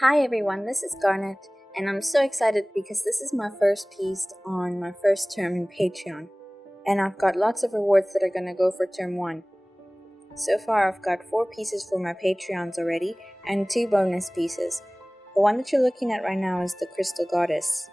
Hi everyone, this is Garnet, and I'm so excited because this is my first piece on my first term in Patreon, and I've got lots of rewards that are going to go for term 1. So far I've got 4 pieces for my Patreons already, and 2 bonus pieces. The one that you're looking at right now is the Crystal Goddess.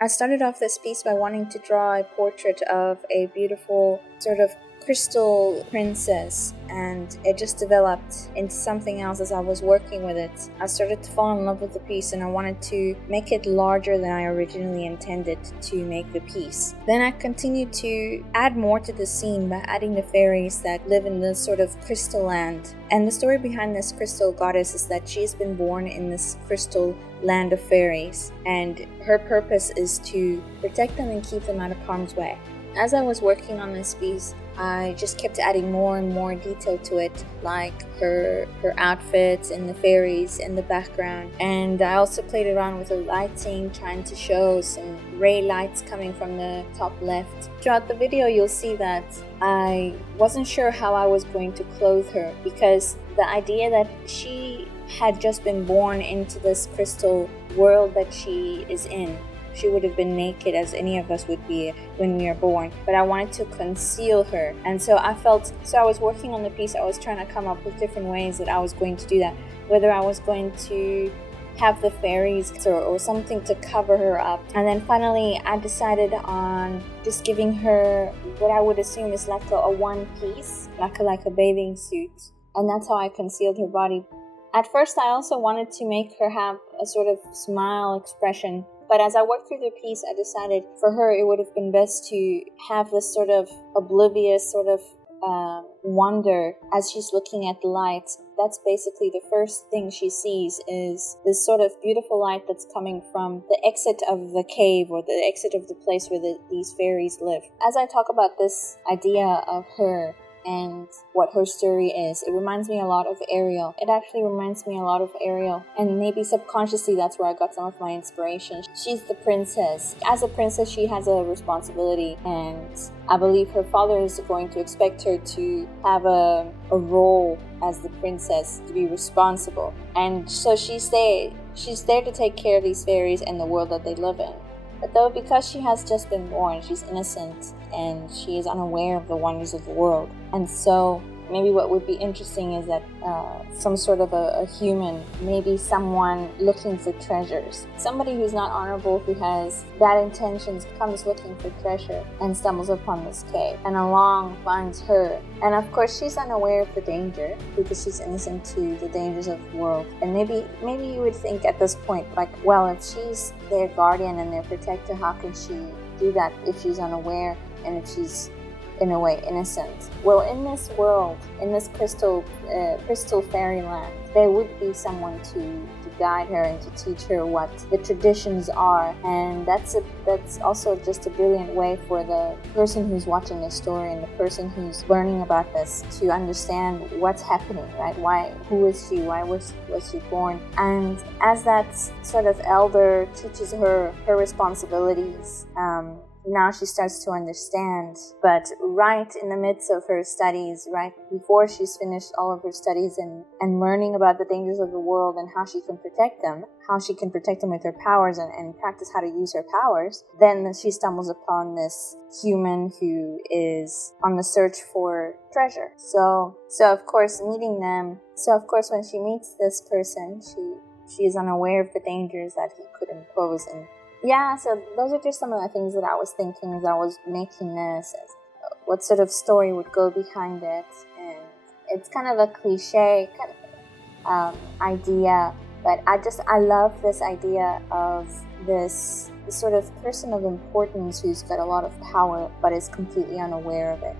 I started off this piece by wanting to draw a portrait of a beautiful sort of crystal princess, and it just developed into something else as I was working with it. I started to fall in love with the piece and I wanted to make it larger than I originally intended to make the piece. Then I continued to add more to the scene by adding the fairies that live in this sort of crystal land. And the story behind this crystal goddess is that she's been born in this crystal land of fairies, and her purpose is to protect them and keep them out of harm's way. As I was working on this piece, I just kept adding more and more detail to it, like her outfits and the fairies in the background. And I also played around with the lighting, trying to show some ray lights coming from the top left. Throughout the video, you'll see that I wasn't sure how I was going to clothe her, because the idea that she had just been born into this crystal world that she is in. She would have been naked as any of us would be when we are born, but I wanted to conceal her. And so I was working on the piece. I was trying to come up with different ways that I was going to do that, whether I was going to have the fairies or something to cover her up. And then finally I decided on just giving her what I would assume is like a one piece, like a bathing suit. And that's how I concealed her body. At first I also wanted to make her have a sort of smile expression, but as I worked through the piece, I decided for her it would have been best to have this sort of oblivious sort of wonder as she's looking at the light. That's basically the first thing she sees, is this sort of beautiful light that's coming from the exit of the cave, or the exit of the place where these fairies live. As I talk about this idea of her and what her story is, it reminds me a lot of Ariel. It actually reminds me a lot of Ariel, and maybe subconsciously that's where I got some of my inspiration. She's the princess. As a princess, she has a responsibility, and I believe her father is going to expect her to have a role as the princess, to be responsible. And so she's there to take care of these fairies and the world that they live in. But though, because she has just been born, she's innocent and she is unaware of the wonders of the world. And so maybe what would be interesting is that some sort of a human, maybe someone looking for treasures, somebody who's not honorable, who has bad intentions, comes looking for treasure and stumbles upon this cave, and along finds her. And of course she's unaware of the danger because she's innocent to the dangers of the world. And maybe you would think at this point, like, well, if she's their guardian and their protector, how can she do that if she's unaware and if she's in a way innocent? Well, in this world, in this crystal fairyland, there would be someone to guide her and to teach her what the traditions are. And that's also just a brilliant way for the person who's watching the story and the person who's learning about this to understand what's happening, right? Who is she? Why was she born? And as that sort of elder teaches her responsibilities, now she starts to understand. But right in the midst of her studies, right before she's finished all of her studies and learning about the dangers of the world and how she can protect them with her powers and practice how to use her powers, then she stumbles upon this human who is on the search for treasure. So of course when she meets this person, she is unaware of the dangers that he could impose. And yeah, so those are just some of the things that I was thinking as I was making this, as what sort of story would go behind it. And it's kind of a cliche kind of idea, but I love this idea of this sort of person of importance who's got a lot of power but is completely unaware of it,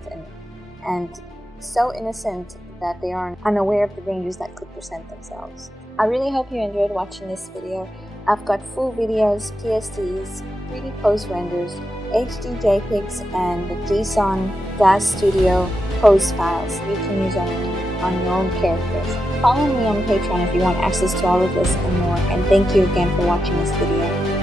and so innocent that they are unaware of the dangers that could present themselves. I really hope you enjoyed watching this video. I've got full videos, PSTs, 3D pose renders, HD JPEGs, and the JSON DAZ Studio pose files you can use on your own characters. Follow me on Patreon if you want access to all of this and more, and thank you again for watching this video.